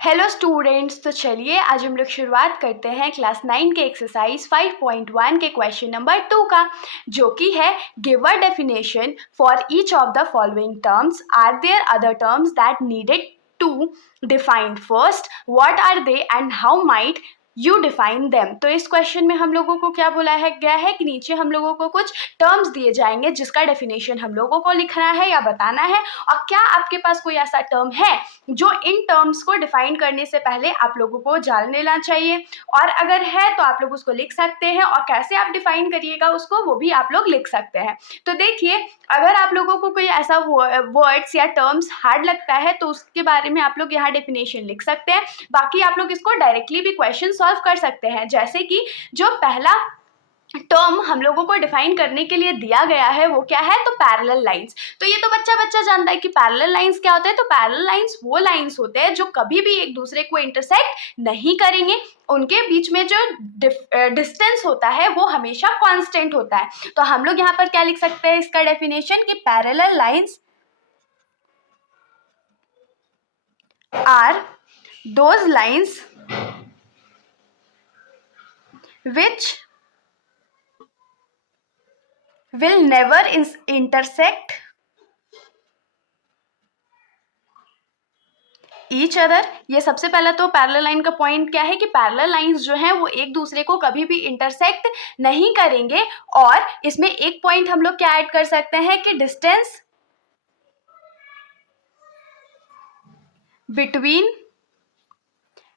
Hello students, तो चलिए आज हम लोग शुरुआत करते हैं क्लास 9 के एक्सरसाइज 5.1 के क्वेश्चन नंबर 2 का, जो कि है give a definition for each of the following terms. Are there other terms that needed to define first? What are they and how might you define them? तो इस question में हम लोगों को क्या बोला है गया है कि नीचे हम लोगों को कुछ टर्म्स दिए जाएंगे जिसका डेफिनेशन हम लोगों को लिखना है या बताना है। और क्या आपके पास कोई ऐसा टर्म है जो इन टर्म्स को डिफाइन करने से पहले आप लोगों को जान लेना चाहिए? और अगर है तो आप लोग उसको लिख सकते हैं, और कैसे आप डिफाइन करिएगा उसको वो भी आप लोग लिख सकते हैं। तो देखिए, अगर आप लोगों को कोई ऐसा वर्ड्स या टर्म्स हार्ड लगता है तो उसके बारे में आप लोग यहाँ डेफिनेशन लिख सकते हैं। बाकी आप लोग इसको डायरेक्टली भी क्वेश्चन सॉल्व कर सकते हैं। जैसे कि जो पहला टर्म हम लोगों को डिफाइन करने के लिए दिया गया है वो क्या है, तो पैरेलल लाइंस। तो ये तो बच्चा बच्चा जानता है कि पैरेलल लाइंस क्या होते हैं। तो पैरेलल लाइंस वो लाइंस होते हैं जो कभी भी एक दूसरे को इंटरसेक्ट नहीं करेंगे, उनके बीच में जो डिस्टेंस होता है वो हमेशा कांस्टेंट होता है। तो हम लोग यहाँ पर क्या लिख सकते हैं इसका डेफिनेशन कि parallel lines are those lines which will never intersect each other. ये सबसे पहला तो पैरेलल लाइन का पॉइंट क्या है कि पैरेलल लाइंस जो हैं वो एक दूसरे को कभी भी इंटरसेक्ट नहीं करेंगे। और इसमें एक पॉइंट हम लोग क्या ऐड कर सकते हैं कि distance between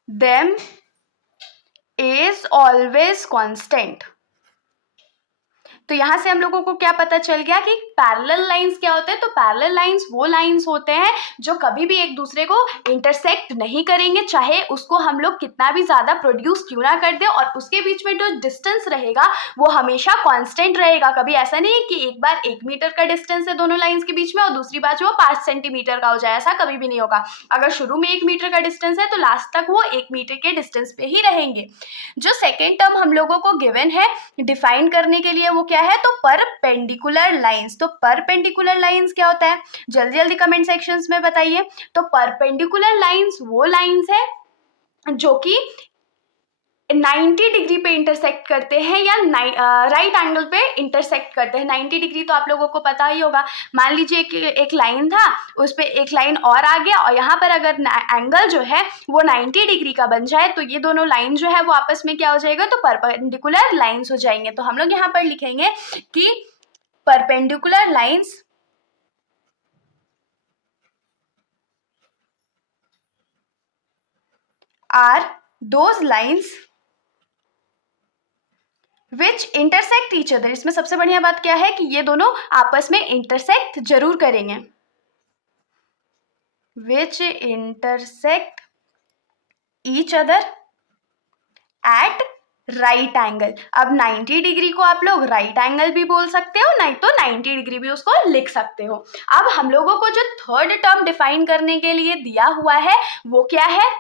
them is always constant. तो यहाँ से हम लोगों को क्या पता चल गया कि पैरेलल लाइंस क्या होते हैं। तो पैरेलल लाइंस वो लाइंस होते हैं जो कभी भी एक दूसरे को इंटरसेक्ट नहीं करेंगे, चाहे उसको हम लोग कितना भी ज़्यादा प्रोड्यूस क्यों ना कर दे, और उसके बीच में जो डिस्टेंस रहेगा वो हमेशा कांस्टेंट रहेगा। कभी ऐसा नहीं है कि एक बार 1 मीटर का डिस्टेंस है दोनों लाइंस के बीच में और दूसरी बार जो 5 सेंटीमीटर का हो जाए, ऐसा कभी भी नहीं होगा। अगर शुरू में 1 मीटर का डिस्टेंस है तो लास्ट तक वो 1 मीटर के डिस्टेंस पे ही रहेंगे। जो सेकेंड टर्म हम लोगों को गिवन है डिफाइन करने के लिए वो क्या है, तो परपेंडिकुलर लाइंस। तो परपेंडिकुलर लाइंस क्या होता है, जल्दी जल्दी कमेंट सेक्शंस में बताइए। तो परपेंडिकुलर लाइंस वो लाइंस है जो कि 90 डिग्री पे इंटरसेक्ट करते हैं या राइट एंगल पे इंटरसेक्ट करते हैं। 90 डिग्री तो आप लोगों को पता ही होगा। मान लीजिए एक लाइन था, उस पर एक लाइन और आ गया, और यहाँ पर अगर एंगल जो है वो 90 डिग्री का बन जाए तो ये दोनों लाइन जो है वो आपस में क्या हो जाएगा, तो परपेंडिकुलर लाइंस हो जाएंगे। तो हम लोग यहाँ पर लिखेंगे कि perpendicular lines are those lines which intersect each other. इसमें सबसे बढ़िया बात क्या है कि ये दोनों आपस में इंटरसेक्ट जरूर करेंगे। विच intersect each other at right angle. अब 90 डिग्री को आप लोग राइट एंगल भी बोल सकते हो, नहीं तो 90 डिग्री भी उसको लिख सकते हो। अब हम लोगों को जो थर्ड टर्म डिफाइन करने के लिए दिया हुआ है वो क्या है,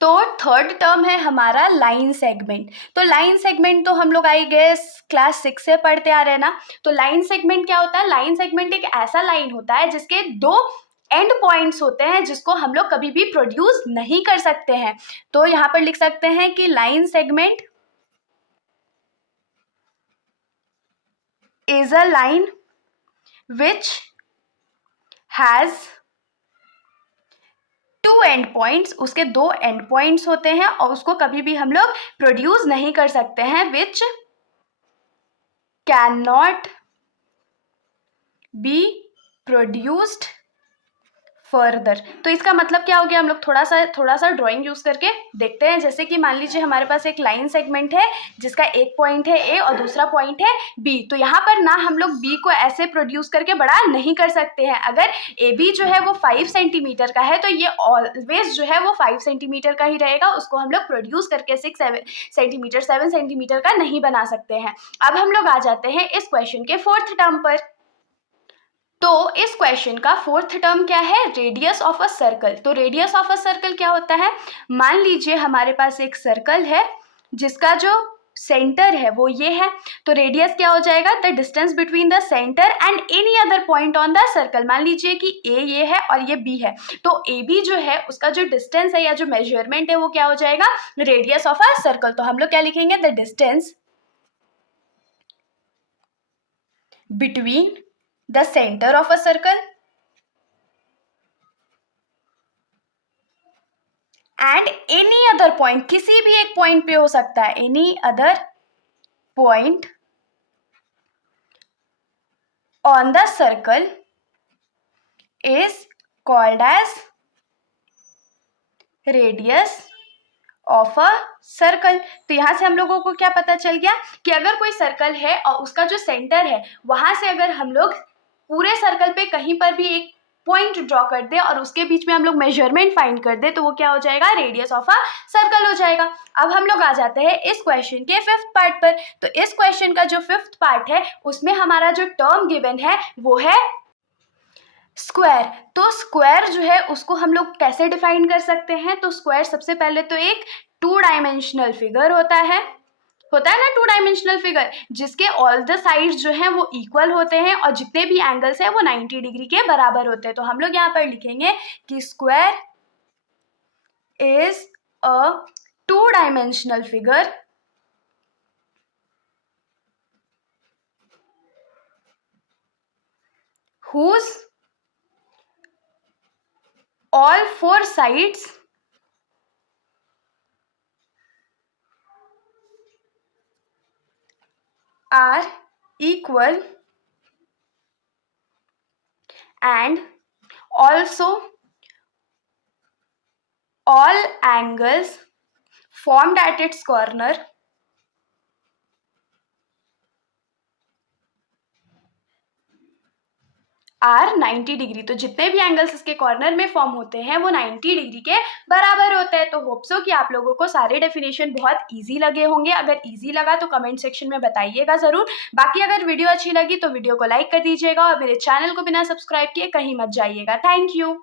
तो थर्ड टर्म है हमारा लाइन सेगमेंट। तो लाइन सेगमेंट तो हम लोग आई गेस क्लास 6 से पढ़ते आ रहे हैं ना। तो लाइन सेगमेंट क्या होता है, लाइन सेगमेंट एक ऐसा लाइन होता है जिसके 2 एंड पॉइंट्स होते हैं जिसको हम लोग कभी भी प्रोड्यूस नहीं कर सकते हैं। तो यहाँ पर लिख सकते हैं कि line segment is a line which has 2 and points. उसके 2 एंड पॉइंट्स होते हैं और उसको कभी भी हम लोग प्रोड्यूस नहीं कर सकते हैं। Which can not be produced further. तो इसका मतलब क्या हो गया, हम लोग थोड़ा सा ड्राइंग यूज करके देखते हैं। जैसे कि मान लीजिए हमारे पास एक लाइन सेगमेंट है जिसका एक पॉइंट है ए और दूसरा पॉइंट है बी। तो यहाँ पर ना हम लोग बी को ऐसे प्रोड्यूस करके बड़ा नहीं कर सकते हैं। अगर ए बी जो है वो 5 सेंटीमीटर का है तो ये ऑलवेज जो है वो 5 सेंटीमीटर का ही रहेगा। उसको हम लोग प्रोड्यूस करके 6 सेंटीमीटर 7 सेंटीमीटर का नहीं बना सकते हैं। अब हम लोग आ जाते हैं इस क्वेश्चन के फोर्थ टर्म पर। तो इस क्वेश्चन का फोर्थ टर्म क्या है, रेडियस ऑफ अ सर्कल। तो रेडियस ऑफ अ सर्कल क्या होता है, मान लीजिए हमारे पास एक सर्कल है जिसका जो सेंटर है वो ये है, तो रेडियस क्या हो जाएगा, the distance between the centre and any other point on the circle. मान लीजिए कि ए ये है और ये बी है, तो ए बी जो है उसका जो डिस्टेंस है या जो मेजरमेंट है वो क्या हो जाएगा, रेडियस ऑफ अ सर्कल। तो हम लोग क्या लिखेंगे, the distance between the centre of a circle and any other point, किसी भी एक पॉइंट पे हो सकता है, any other point on the circle is called as radius of a circle. तो यहाँ से हम लोगों को क्या पता चल गया कि अगर कोई सर्कल है और उसका जो सेंटर है वहां से अगर हम लोग पूरे सर्कल पे कहीं पर भी एक पॉइंट ड्रॉ कर दे और उसके बीच में हम लोग मेजरमेंट फाइंड कर दे तो वो क्या हो जाएगा, रेडियस ऑफ अ सर्कल हो जाएगा। अब हम लोग आ जाते हैं इस क्वेश्चन के 5th पार्ट पर। तो इस क्वेश्चन का जो 5th पार्ट है उसमें हमारा जो टर्म गिवन है वो है स्क्वायर। तो स्क्वायर जो है उसको हम लोग कैसे डिफाइन कर सकते हैं, तो स्क्वायर सबसे पहले तो एक 2 डायमेंशनल फिगर होता है ना, 2 डायमेंशनल फिगर जिसके ऑल द साइड्स जो हैं वो इक्वल होते हैं और जितने भी एंगल्स हैं वो 90 डिग्री के बराबर होते हैं। तो हम लोग यहाँ पर लिखेंगे कि square is a 2 dimensional figure whose all 4 sides are equal and also all angles formed at its corner are 90 degree. तो जितने भी एंगल्स इसके कॉर्नर में फॉर्म होते हैं वो 90 डिग्री के बराबर होते हैं। तो होप सो कि आप लोगों को सारे डेफिनेशन बहुत इजी लगे होंगे। अगर इजी लगा तो कमेंट सेक्शन में बताइएगा ज़रूर। बाकी अगर वीडियो अच्छी लगी तो वीडियो को लाइक कर दीजिएगा और मेरे चैनल को बिना सब्सक्राइब किए कहीं मत जाइएगा। Thank you.